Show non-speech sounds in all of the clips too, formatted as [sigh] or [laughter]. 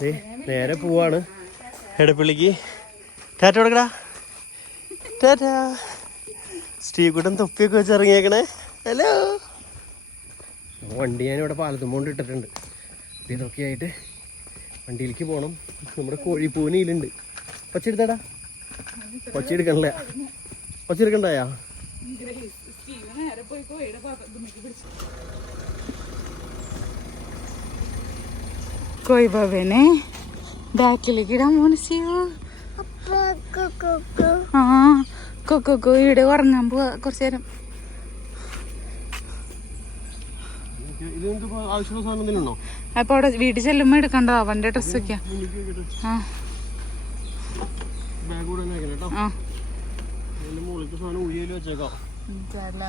ദേ, നേരെ പോവാണ്. എടപ്പള്ളിക്ക് ടാറ്റ കൊടുക്കടാ. ടാറ്റ. സ്റ്റീവ് കുട്ടൻ തൊപ്പിയൊക്കെ വെച്ച് ഇറങ്ങിയേക്കണേ. ഹലോ. വണ്ടി ഞാൻ ഇവിടെ പാലത്തുമ്പോണ്ട് ഇട്ടിട്ടുണ്ട്. അപ്പം ഇതൊക്കെ ആയിട്ട് വണ്ടിയിലേക്ക് പോകണം നമ്മുടെ കോഴിപ്പൂനിയിലുണ്ട് എടുക്കണല്ലേ പച്ചെടുക്കണല്ലേ പച്ചെടുക്കണ്ടായാ കോയി ബാബേനെ ബാക്കിലേക്ക് ഇടാൻ മോനസിയോ ആ കൊക്കോ ഇവിടെ ഉറങ്ങാൻ പോവാ കുറച്ചു നേരം. അപ്പൊ അവിടെ വീട്ടിൽ ചെല്ലുമ്പോ എടുക്കണ്ടോ? അവന്റെ ഡ്രസ്സൊക്കെയാ ആ. ആ.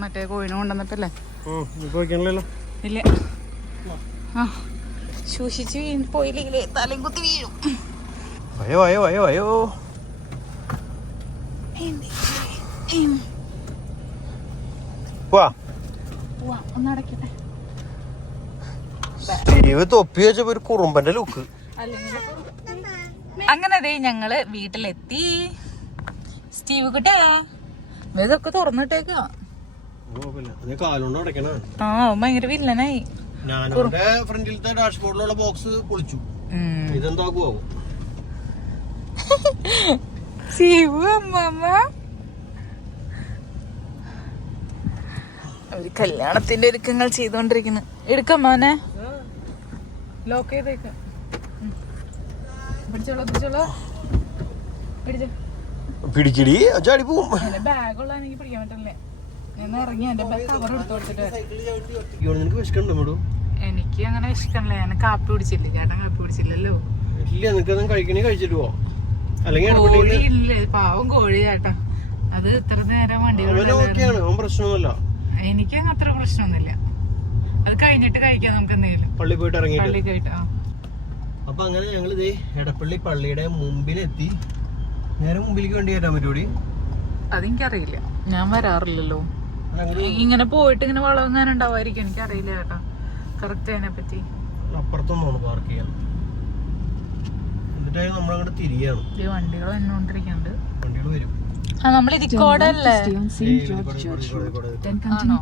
മറ്റേ കോഴിനെ കൊണ്ടുവന്നിട്ടല്ലേ? ഇല്ല. ആ. സൂക്ഷിച്ച് വീണ് പോയില്ലെങ്കിലേ തലയും കുത്തി വീഴും. അയ്യോ അയ്യോ അയ്യോ അയ്യോ സ്റ്റീവ് തൊപ്പി വെച്ചപ്പോ ഒരു കുറുമ്പന്റെ ലുക്ക് അങ്ങനെ ദേ ഞങ്ങൾ വീട്ടിലെത്തി. സ്റ്റീവ് കുട്ടാ ഇതൊക്കെ തുറന്നിട്ടേക്കാ ആ ഭയങ്കര വില്ലനായി. ഞാനവന്റെ ഫ്രണ്ടിലത്തെ ഡാഷ്ബോർഡിലുള്ള ബോക്സ് പൊളിച്ചു. ഒരു കല്യാണത്തിന്റെ ഒരുക്കങ്ങൾ ചെയ്തോണ്ടിരിക്കുന്നു എടുക്കാം മോനെ ലോക്ക് ചെയ്തേക്കാം. പിടിച്ചോളൂ പിടിച്ചോളൂ. പിടിച്ചോ. ചാടി പോവും. പിടിക്കാൻ പറ്റില്ലേ ഞാൻ ഇറങ്ങി എന്റെ ബാഗ് കവർ എടുത്ത് കൊടുത്തിട്ട്. നിനക്ക് വിശക്കണ്ടോ എനിക്ക് അങ്ങനെ ഇഷ്ടമല്ല. ഞാൻ കാപ്പി കുടിച്ചില്ല. ചേട്ടൻ കാപ്പി കുടിച്ചില്ലല്ലോ. ഇല്ല നിനക്കതും കഴിക്കണേ കഴിച്ചിട്ട് പോവാ അല്ലെങ്കിൽ കോഴി ഇല്ലേ. പാവം കോഴി ചേട്ടാ. അത് ഇത്ര നേരം വണ്ടി പ്രശ്നമൊന്നുമല്ല. എനിക്ക് അത്ര പ്രശ്നമൊന്നുമില്ല. അത് കഴിഞ്ഞിട്ട് കഴിക്കാം നമുക്ക് എന്തെങ്കിലും. പള്ളി പോയിട്ട് പള്ളി അപ്പൊ അങ്ങനെ ഞങ്ങൾ ഇതേ എടപ്പള്ളി പള്ളിയുടെ മുമ്പിലെത്തി. നേരെ മുമ്പിലേക്ക് വണ്ടി കയറ്റാൻ പറ്റൂടി അതെനിക്കറിയില്ല. ഞാൻ വരാറില്ലല്ലോ. ഇങ്ങനെ പോയിട്ട് ഇങ്ങനെ വളവെങ്ങാനും ഉണ്ടാവായിരിക്കും എനിക്കറിയില്ല ചേട്ടാ. കറക്റ്റ് അതിനെ പറ്റി അപ്പുറത്തൊന്നാണ് പാർക്ക് ചെയ്യാൻ എന്നിട്ടായി നമ്മളങ്ങോട്ട് തിരിയാണ്. ഈ വണ്ടികൾ വന്നുകൊണ്ടിരിക്കുന്നുണ്ട് വണ്ടികൾ വരും. ആ നമ്മൾ ഇതിക്കോടല്ലേ ഏയ് ഇതിക്കൂടെ, ഇതിക്കൂടെ, ഇതിക്കൂടെ, ഇതിക്കൂടെ. ആണോ?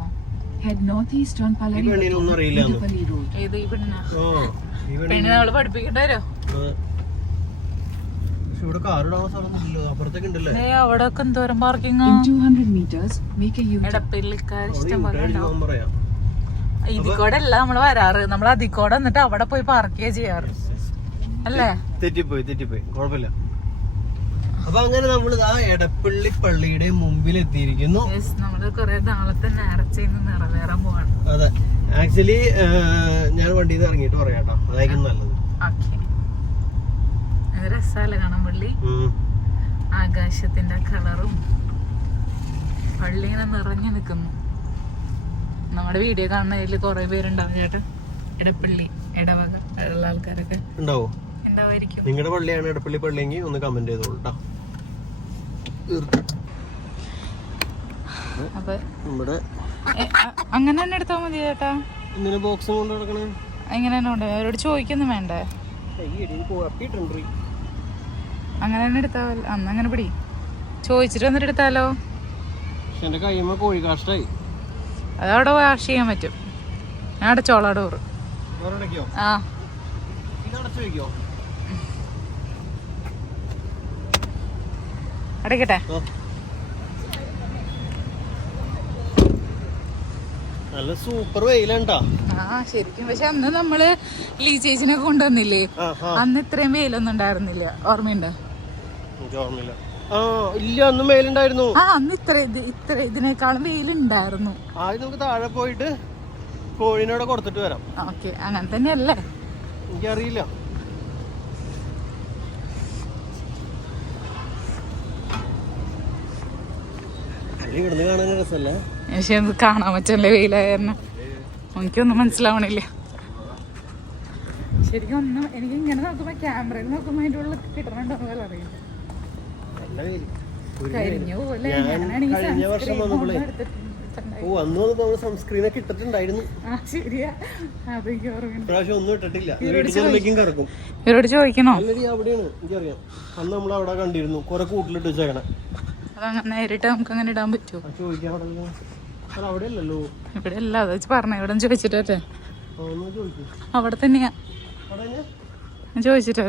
Head northeast on ഈ Palari പെണ്ണിനൊന്നും അറിയില്ല Pally Road. ഏത് ഈ പെണ്ണ ആ ഈ പെണ്ണിന്. പെണ്ണിനെ നമ്മൾ പഠിപ്പിക്കട്ടെ വരോ? ആ. പക്ഷെ ഇവിടെ കാറിടാൻ സ്ഥലമൊന്നുമില്ലല്ലോ അപ്പുറത്തേക്ക് ഉണ്ടല്ലേ? അവിടെ ഒക്കെ എന്തോരം പാർക്കിംഗ് In 200 മീറ്റേഴ്സ്. എടപ്പള്ളിക്കാർ ഇഷ്ടം പറയാം. ഇതിക്കോടെ അല്ല നമ്മൾ വരാറ്. നമ്മൾ അതിക്കോടെ എന്നിട്ട് അവിടെ പോയി പാർക്ക് ചെയ്യാറ്. അല്ലേ? തെറ്റിപ്പോയി തെറ്റിപ്പോയി. കുഴപ്പമില്ല. അപ്പൊ അങ്ങനെ നമ്മൾ ആ എടപ്പള്ളി പള്ളിയുടെ മുമ്പിൽ എത്തിയിരിക്കുന്നു Yes, നമ്മൾ കൊറേ നാളത്തെ നേർച്ചയിന്ന് നിറവേറാൻ പോവാണ്. അതെ. ആക്ച്വലി ഞാൻ വണ്ടിയിൽ നിന്ന് ഇറങ്ങിയിട്ട് പറയാം കേട്ടോ അതായിരിക്കും നല്ലത്. രസമല്ലേ കാണാൻ പള്ളി? ആകാശത്തിന്റെ കളറും പള്ളി ഇങ്ങനെ നിറഞ്ഞു നിൽക്കുന്നു. നമ്മുടെ വീഡിയോ കാണുന്നതിൽ കുറെ പേരുണ്ടാവും ചേട്ടാ. ഇടപ്പള്ളി ഇടവക ഉള്ള ആൾക്കാരൊക്കെ. ഉണ്ടാവോ? ഉണ്ടാവുമായിരിക്കും നിങ്ങളുടെ പള്ളിയാണ് ഇടപ്പള്ളി പള്ളിയെങ്കിൽ ഒന്ന് കമന്റ് ചെയ്തോളൂ അപ്പൊ നമ്മുടെ അങ്ങനെ തന്നെ എടുത്താൽ മതി ചേട്ടാ. ഇങ്ങനെ ബോക്സ് കൊണ്ട് നടക്കണേ? അങ്ങനെ തന്നെ ഉണ്ട് അവരോട് ചോദിക്കൊന്നും വേണ്ടേ? അങ്ങനെ തന്നെ എടുത്താ. അന്ന് അങ്ങനെ പിടി. ചോദിച്ചിട്ട് വന്നിട്ട് എടുത്താലോ? പക്ഷെ എന്റെ കയ്യമ്മ കോഴി കാഷ്ടായി അതവിടെ വാഷ് ചെയ്യാൻ പറ്റും. ഞാൻ അവിടെ വേറെ ആ. അടയ്ക്കട്ടെ നല്ല സൂപ്പർ വെയിലാണ്ടാ. ആ ശരിക്കും. പക്ഷെ അന്ന് നമ്മൾ ലീ ചേച്ചിനെ കൊണ്ടുവന്നില്ലേ അന്ന് ഇത്രയും വെയിലൊന്നും ഉണ്ടായിരുന്നില്ല. ഓർമ്മയുണ്ടോ? എനിക്ക് ഓർമ്മയില്ല. ഇല്ല അന്ന് മേലുണ്ടായിരുന്നു. ആ അന്ന് ഇത്ര ഇത് ഇത്ര ഇതിനേക്കാളും വെയിലുണ്ടായിരുന്നു. ആദ്യം നമുക്ക് താഴെ പോയിട്ട് കോഴിനോടെ കൊടുത്തിട്ട് വരാം. ഓക്കെ അങ്ങനെ തന്നെയല്ലേ? എനിക്കറിയില്ല. കിടന്ന് കാണാൻ രസമല്ലേ? പക്ഷെ അത് കാണാൻ പറ്റല്ലേ വെയിലായിരുന്നു എനിക്കൊന്നും മനസ്സിലാവണില്ല. ശരിക്കും ഒന്നും എനിക്ക് ഇങ്ങനെ നോക്കുമ്പോ ക്യാമറയിൽ നോക്കുമ്പോ അതിന്റെ ഉള്ളിൽ കിട്ടണുണ്ടോ പോലെ കഴിഞ്ഞ വർഷം വന്നപ്പോഴേ ഓ അന്ന് വന്നപ്പോ നമ്മൾ സൺസ്ക്രീൻ ഒക്കെ ഇട്ടിട്ടുണ്ടായിരുന്നു. ഇപ്രാവശ്യം ഒന്നും ഇട്ടിട്ടില്ല. കറക്കും. ഇവരോട് ചോദിക്കണോ? അവിടെയാണ്. എനിക്കറിയാം. അന്ന് നമ്മൾ അവിടെ കണ്ടിരുന്നു. കുറെ കൂട്ടിലിട്ട് വെച്ചേക്കണേ. നേരിട്ട് നമുക്ക് അങ്ങനെ ഇടാൻ പറ്റുമോ? ചോദിക്കാൻ അവിടെ അല്ലല്ലോ ഇവിടെ അല്ല അത് പറഞ്ഞു. ഇവിടെ ചോദിച്ചിട്ടേ അവിടെ തന്നെയാ. ചോദിച്ചിട്ട്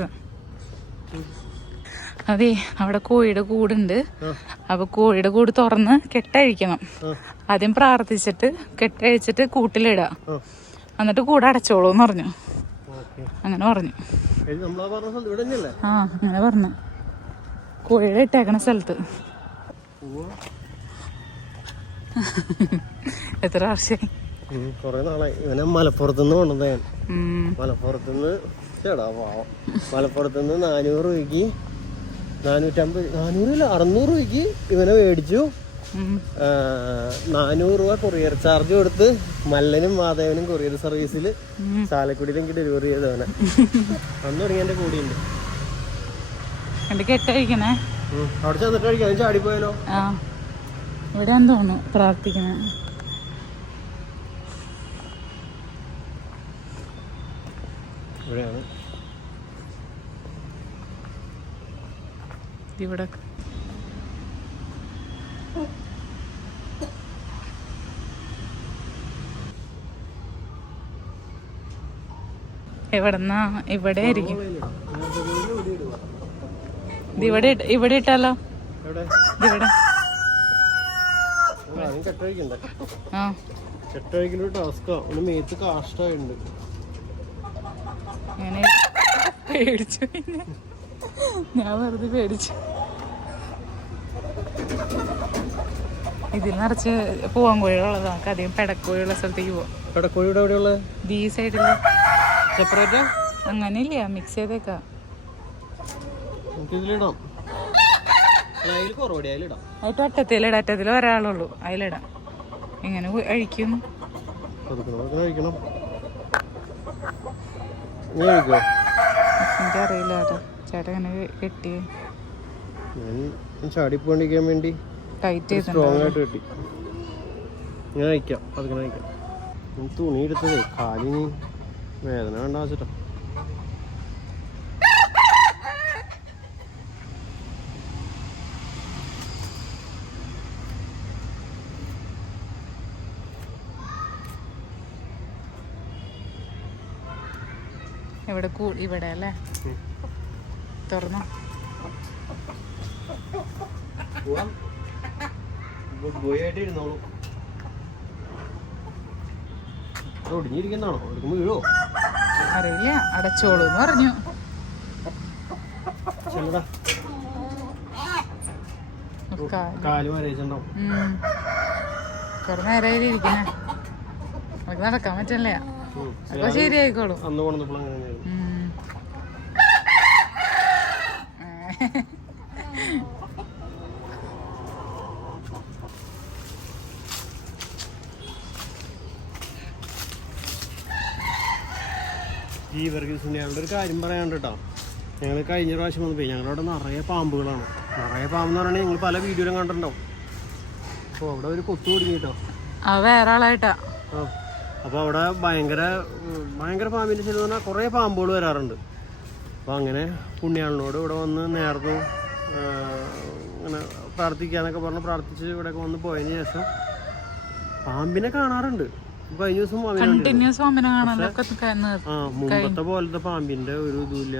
അതെ അവിടെ കോഴിയുടെ കൂടുണ്ട്. അപ്പൊ കോഴിയുടെ കൂട് തുറന്ന് കെട്ടഴിക്കണം. ആദ്യം പ്രാർത്ഥിച്ചിട്ട് കെട്ടഴിച്ചിട്ട് കൂട്ടിലിടാം. എന്നിട്ട് കൂടെ അടച്ചോളൂ എന്ന് പറഞ്ഞു. അങ്ങനെ പറഞ്ഞു. ആ അങ്ങനെ പറഞ്ഞു. കോഴിയുടെ ഇട്ടേക്കണ സ്ഥലത്ത്. എത്ര വർഷമായി? കൊറേ നാളായി. ഇവനെ മലപ്പുറത്തുനിന്ന് ഉം. മലപ്പുറത്തുനിന്ന് ചേടാ പാവം മലപ്പുറത്തുനിന്ന് നാനൂറ് രൂപയ്ക്ക് നാനൂറ്റമ്പത് നാനൂറില്ല അറുന്നൂറ് രൂപയ്ക്ക് ഇവനെ മേടിച്ചു. നാനൂറ് രൂപ കൊറിയർ ചാർജ് കൊടുത്ത് മല്ലനും മാധവനും കൊറിയർ സർവീസിൽ ഉം. ചാലക്കുടിയിലേക്ക് ഡെലിവറി ചെയ്തവനെ [laughs] അന്ന് തുടങ്ങി കൂടിയുണ്ട്. എന്റെ കൂടി ഉണ്ട് അവിടെ ചെന്നിട്ട് കഴിക്കാൻ ചാടിപ്പോയാലോ? ഇവിടെ തോന്നുന്നു പ്രാർത്ഥിക്കണേ? ഇവിടെയാണ്. ഇവിടെ. എവിടെന്നാ? ഇവിടെ ആയിരിക്കും. ഇവിടെ ഇവിടെ ഇട്ടാലോ? ഇവിടെ. ആ കെട്ടഴിക്കലൊരു ടാസ്കാ ഒന്ന് മേത്ത് കാഷ്ടായിട്ടുണ്ട് അങ്ങനെ പേടിച്ചു പിന്നെ ഞാൻ വെറുതെ പേടിച്ചു. ഇതിൽ നിറച്ച് പൂവാൻ കോഴികളുള്ളത് നമുക്ക് അധികം പെടക്കോഴിയുള്ള സ്ഥലത്തേക്ക് പോവാം. പെടക്കോഴിയുടെ എവിടെയുള്ള ഇത് ഈ സൈഡിൽ സെപ്പറേറ്റാ അങ്ങനെയില്ല മിക്സ് ചെയ്തേക്കാം. ഏറ്റവും ഒറ്റത്തിലിടാം അറ്റത്തിൽ ഒരാളുള്ളൂ അതിലിടാം എങ്ങനെ കഴിക്കും അഴിക്കും? കേട്ടോ ചേട്ടാ ഇങ്ങനെ കെട്ടി. ചാടിപ്പോണ്ടിരിക്കാൻ വേണ്ടി ടൈറ്റ് സ്ട്രോങ് ആയിട്ട് കെട്ടി. ഞാൻ അയക്കാം അതിങ്ങനെ അയക്കാം തുണി എടുത്തതേ കാലിന് വേദന വേണ്ട വെച്ചിട്ടാ ഇവിടെ കൂടി ഇവിടെ അല്ലേ? വീഴോ? അറിയില്ല. അടച്ചോളൂ എന്ന് പറഞ്ഞു. കുറെ നമുക്ക് നടക്കാൻ പറ്റല്ലേ. അപ്പൊ ശരിയായിക്കോളും അന്ന് കൊണ്ടപ്പോൾ അങ്ങനെ തന്നെയായിരുന്നു ഉം. ഈ വർഗീസിന്റെ ഞങ്ങളുടെ ഒരു കാര്യം പറയാണ്ട് കേട്ടോ. ഞങ്ങൾ കഴിഞ്ഞ പ്രാവശ്യം വന്നപ്പോൾ ഞങ്ങളവിടെ നിറയെ പാമ്പുകളാണ്. നിറയെ പാമ്പെന്ന് പറയണേ ഞങ്ങൾ പല വീഡിയോയിലും കണ്ടിട്ടുണ്ടാവും. അപ്പോൾ അവിടെ ഒരു കൊത്തു കുടുങ്ങി കേട്ടോ. വേറെ ആളായിട്ടാ. അപ്പോൾ അവിടെ ഭയങ്കര ഭയങ്കര പാമ്പിന്റെ ശരി പറഞ്ഞാൽ കുറേ പാമ്പുകൾ വരാറുണ്ട്. അപ്പോൾ അങ്ങനെ പുണ്യാളിനോട് ഇവിടെ വന്ന് നേർന്നു അങ്ങനെ പ്രാർത്ഥിക്കാന്നൊക്കെ പറഞ്ഞ് പ്രാർത്ഥിച്ച് ഇവിടെയൊക്കെ വന്ന് പോയതിന് ശേഷം പാമ്പിനെ കാണാറുണ്ട്. കഴിഞ്ഞ ദിവസം പാമ്പിനെ കണ്ടിന്യൂസ് ഓമിനെ കാണാനൊക്കെ ആ മുമ്പത്തെ പോലത്തെ പാമ്പിന്റെ ഒരു ഇതുമില്ല.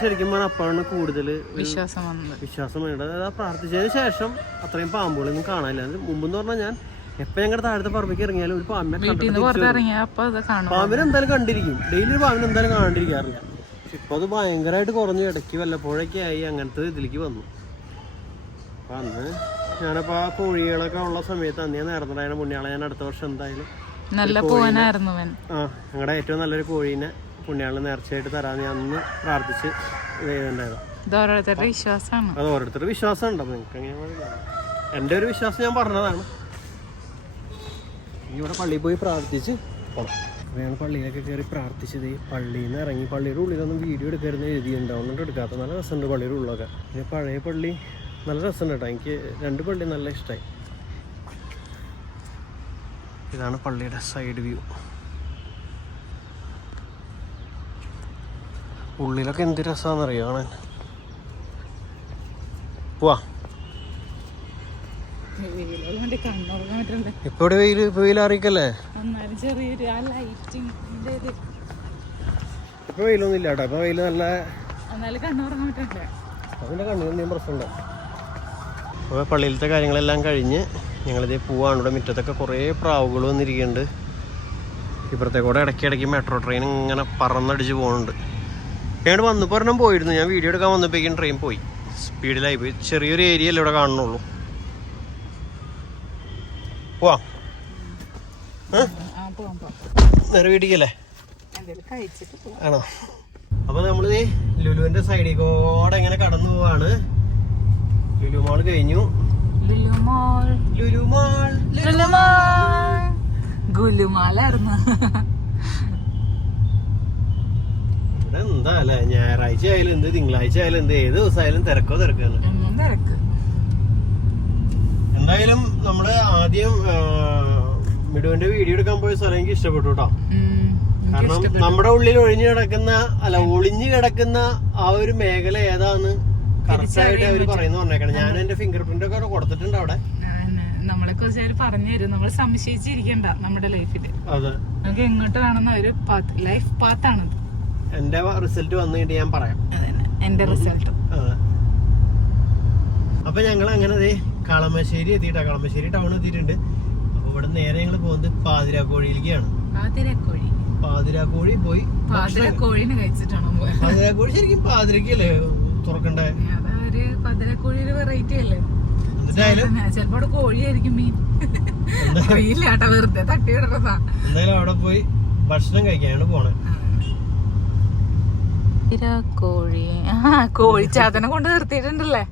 ശരിക്കും പറഞ്ഞാൽ അപ്പോഴാണ് കൂടുതൽ വിശ്വാസം വന്നത്. വിശ്വാസം വേണ്ടത് അതായത് ആ പ്രാർത്ഥിച്ചതിന് ശേഷം അത്രയും പാമ്പുകളൊന്നും കാണാനില്ല. മുമ്പെന്ന് പറഞ്ഞാൽ ഞാൻ എപ്പോ ഞങ്ങളുടെ താഴത്തെ പറമ്പിക്ക് ഇറങ്ങിയാലും ഒരു പാമ്പിനെ പാമ്പിനെന്തായാലും പാമ്പിനെ എന്തായാലും കണ്ടിരിക്കും. ഡെയിലി ഒരു പാമ്പിനെ എന്തായാലും കാണാണ്ടിരിക്കാറില്ല പക്ഷെ ഇപ്പോൾ അത് ഭയങ്കരമായിട്ട് കുറഞ്ഞു. ഇടയ്ക്ക് വല്ലപ്പോഴൊക്കെ ആയി അങ്ങനത്തെ ഇതിലേക്ക് വന്നു. അപ്പം അന്ന് ഞാനപ്പോൾ ആ കോഴികളൊക്കെ ഉള്ള സമയത്ത് അന്ന് ഞാൻ നേർന്നിട്ടായ പുണ്യാളെ ഞാൻ അടുത്ത വർഷം എന്തായാലും നല്ല പൂവനായിരുന്നു ആ ഞങ്ങളുടെ ഏറ്റവും നല്ലൊരു കോഴീനെ പുണ്യാളിന് നേർച്ചയായിട്ട് തരാൻ ഞാൻ അന്ന് പ്രാർത്ഥിച്ച് ചെയ്തിട്ടുണ്ടായത് ഇത് ഓരോരുത്തരുടെ വിശ്വാസമാണ്. അത് ഓരോരുത്തരുടെ വിശ്വാസം ഉണ്ടോ നിങ്ങൾക്ക് എന്റെ ഒരു വിശ്വാസം ഞാൻ പറഞ്ഞതാണ്. ഇവിടെ പള്ളിയിൽ പോയി പ്രാർത്ഥിച്ച് പോണം. അപ്പോൾ ഞങ്ങൾ പള്ളിയിലൊക്കെ കയറി പ്രാർത്ഥിച്ചത്. പള്ളിയിൽ നിന്ന് ഇറങ്ങി പള്ളിയുടെ ഉള്ളിലൊന്നും വീഡിയോ എടുക്കരുന്ന് എഴുതിയിട്ടുണ്ടാവും. എന്നിട്ട് എടുക്കാത്ത നല്ല രസമുണ്ട് പള്ളിയുടെ ഉള്ളൊക്കെ. പിന്നെ പഴയ പള്ളി നല്ല രസമുണ്ട് കേട്ടോ. എനിക്ക് രണ്ട് പള്ളി നല്ല ഇഷ്ടമായി ഇതാണ് പള്ളിയുടെ സൈഡ് വ്യൂ ഉള്ളിലൊക്കെ എന്ത് രസമാണെന്നറിയോ കാണാൻ? പോവാ. ഇപ്പൊ ഇവിടെ വെയിൽ ഇപ്പൊ വെയിൽ അറിയിക്കല്ലേ എന്നാലും ചെറിയൊരു ആ ഇപ്പൊ വെയിലൊന്നും ഇല്ല കേട്ടോ ഇപ്പൊ വെയിൽ നല്ല എന്നാലും കണ്ണുറങ്ങാൻ പറ്റില്ല അതിന്റെ കണ്ണിന് പ്രശ്നമുണ്ട്. അപ്പോൾ പള്ളിയിലത്തെ കാര്യങ്ങളെല്ലാം കഴിഞ്ഞ് ഞങ്ങളിതേ പോവാണ്. ഇവിടെ മുറ്റത്തൊക്കെ കുറേ പ്രാവുകൾ വന്നിരിക്കുന്നുണ്ട്. ഇപ്പുറത്തേക്കൂടെ ഇടയ്ക്ക് ഇടയ്ക്ക് മെട്രോ ട്രെയിൻ ഇങ്ങനെ പറന്നടിച്ച് പോകുന്നുണ്ട് ഞങ്ങൾ വന്നപ്പോൾ ഒരെണ്ണം പോയിരുന്നു. ഞാൻ വീഡിയോ എടുക്കാൻ വന്നപ്പോഴേക്കും ട്രെയിൻ പോയി. സ്പീഡിലായി പോയി. ചെറിയൊരു ഏരിയ അല്ലേ ഇവിടെ കാണുന്നുള്ളൂ. പോവാം. നേരെ വീട്ടിക്കല്ലേ ആണോ? അപ്പൊ നമ്മൾ ലുലുവിന്റെ സൈഡിൽ കൂടെ ഇങ്ങനെ കടന്നു പോവാണ്. ലുലു മോൾ കഴിഞ്ഞു. ലുലുമാൾ ലുലു മാൾ ലുലുമാൾ ഗുലുമാലായിരുന്നു ഇവിടെ എന്താ അല്ലെ? ഞായറാഴ്ച ആയാലും എന്ത് തിങ്കളാഴ്ച ആയാലും എന്ത് ഏത് ദിവസമായാലും തിരക്കോ തിരക്കാണ്. എന്തായാലും നമ്മൾ ആദ്യം മിടുവിന്റെ വീഡിയോ എടുക്കാൻ പോയ സ്ഥലം എനിക്ക് ഇഷ്ടപ്പെട്ടു കേട്ടോ കാരണം നമ്മുടെ ഉള്ളിൽ ഒഴിഞ്ഞു കിടക്കുന്ന അല്ല ഒളിഞ്ഞു കിടക്കുന്ന ആ ഒരു മേഖല ഏതാന്ന് കറക്റ്റ് ആയിട്ട് അവർ പറയുന്നു പറഞ്ഞേക്കണം. ഞാൻ എന്റെ ഫിംഗർ പ്രിന്റ് ഒക്കെ കൊടുത്തിട്ടുണ്ട് അവിടെ. ഞാൻ- നമ്മളെ കുറിച്ച് അവർ പറഞ്ഞു തരും. നമ്മൾ സംശയിച്ചിരിക്കണ്ട നമ്മുടെ ലൈഫിൽ നമുക്ക് എങ്ങോട്ട് വേണമെന്ന ഒരു ലൈഫ് പാത്താണത് എന്റെ റിസൾട്ട് വന്നു കഴിഞ്ഞിട്ട് ഞാൻ പറയാം. എന്റെ റിസൾട്ട്. അപ്പൊ ഞങ്ങൾ അങ്ങനെ കളമശ്ശേരി എത്തിയിട്ടാ. കളമശ്ശേരി ടൗൺ എത്തിയിട്ടുണ്ട്. ഇവിടെ നേരെ ഞങ്ങൾ പോകുന്നത് പാതിരാക്കോഴിയിലേക്കാണ്. പാതിരക്കോഴി. പാതിരാക്കോഴി പോയി പാതിരക്കോഴിനെ കഴിച്ചിട്ടാണോ പോയത് പാതിരാക്കോഴി ശരിക്കും പാതിരക്കല്ലേ? തുറക്കണ്ടേ? അതൊരു പതിരക്കോഴി ഒരു വെറൈറ്റി അല്ലേ? എന്തായാലും ചിലപ്പോ അവിടെ കോഴിയായിരിക്കും മീൻ അറിയില്ല കേട്ടോ വെറുതെ തട്ടി വിടറതാ എന്തായാലും അവിടെ പോയി ഭക്ഷണം കഴിക്കാനാണ് പോണേ. കോഴി ആ കൊണ്ട് നിർത്തിയിട്ടുണ്ടല്ലേ?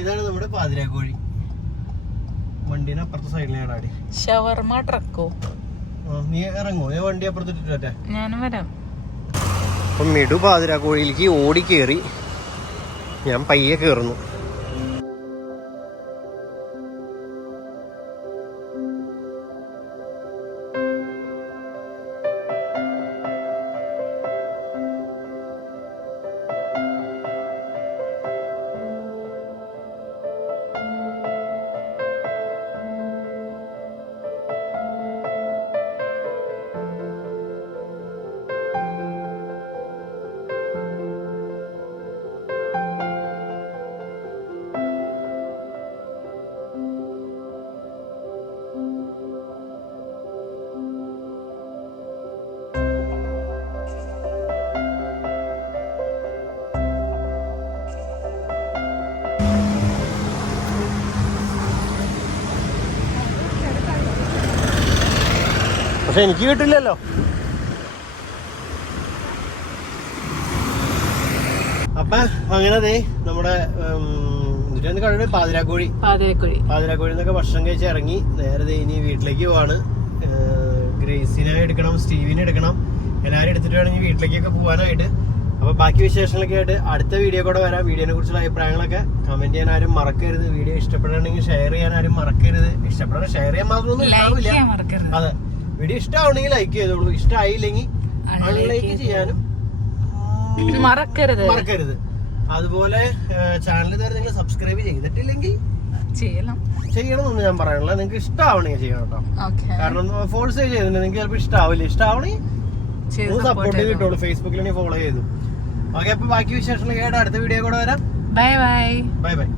ഇതാണ് നമ്മുടെ പാതിരാക്കോഴി. വണ്ടീനെ അപ്പുറത്തെ സൈഡിലാണ് ആടി ഷവർമ ട്രക്കോ? നീ ഇറങ്ങോ. ഞാൻ വണ്ടി അപ്പുറത്തിട്ടിട്ടെ ഞാനും വരാം. അപ്പം മിടു പാതിരാക്കോഴിയിലേക്ക് ഓടി കയറി ഞാൻ പയ്യെ കയറുന്നു പക്ഷെ എനിക്ക് കിട്ടില്ലല്ലോ. അപ്പൊ അങ്ങനെ നമ്മുടെ എന്നിട്ട് പാതിരാക്കോഴി പാതിരാക്കോഴി. പാതിരക്കോഴി. എന്നൊക്കെ ഭക്ഷണം കഴിച്ച് ഇറങ്ങി നേരത്തെ ഇനി വീട്ടിലേക്ക് പോവാണ്. ഗ്രേസിനെ എടുക്കണം സ്റ്റീവിനെ എടുക്കണം. എല്ലാവരും എടുത്തിട്ട് വേണമെങ്കിൽ വീട്ടിലേക്കൊക്കെ പോകാനായിട്ട് അപ്പൊ ബാക്കി വിശേഷങ്ങളൊക്കെ ആയിട്ട് അടുത്ത വീഡിയോ കൂടെ വരാം. വീഡിയോനെ കുറിച്ചുള്ള അഭിപ്രായങ്ങളൊക്കെ കമന്റ് ചെയ്യാൻ ആരും മറക്കരുത്. വീഡിയോ ഇഷ്ടപ്പെടണമെങ്കിൽ ഷെയർ ചെയ്യാൻ ആരും മറക്കരുത്. ഇഷ്ടപ്പെടണം ഷെയർ ചെയ്യാൻ മാത്രമൊന്നും ഉണ്ടാവില്ല അതെ. വീഡിയോ ഇഷ്ടമാവണമെങ്കിൽ ലൈക്ക് ചെയ്തോളൂ ഇഷ്ടമായില്ലെങ്കിൽ അൺലൈക്ക് ചെയ്യാനും മറക്കരുത്. മറക്കരുത്. അതുപോലെ ചാനൽ ഇതുവരെ നിങ്ങൾ സബ്സ്ക്രൈബ് ചെയ്തിട്ടില്ലെങ്കിൽ ചെയ്യണം. എന്ന് ഞാൻ പറയാനുള്ളത്. നിങ്ങൾക്ക് ഇഷ്ടമാവണമെങ്കിൽ ചെയ്യണം കേട്ടോ. കാരണം ഫോഴ്സ് ചെയ്തിട്ടുണ്ട്. നിങ്ങൾക്ക് ചിലപ്പോൾ ഇഷ്ടമാവില്ല സപ്പോർട്ട് സപ്പോർട്ട് ചെയ്തിട്ടുള്ളൂ ഫേസ്ബുക്കിൽ ഫോളോ ചെയ്തു. ഓക്കെ അപ്പൊ ബാക്കി വിശേഷങ്ങൾ കേട്ടോ അടുത്ത വീഡിയോ കൂടെ വരാം. Bye bye bye bye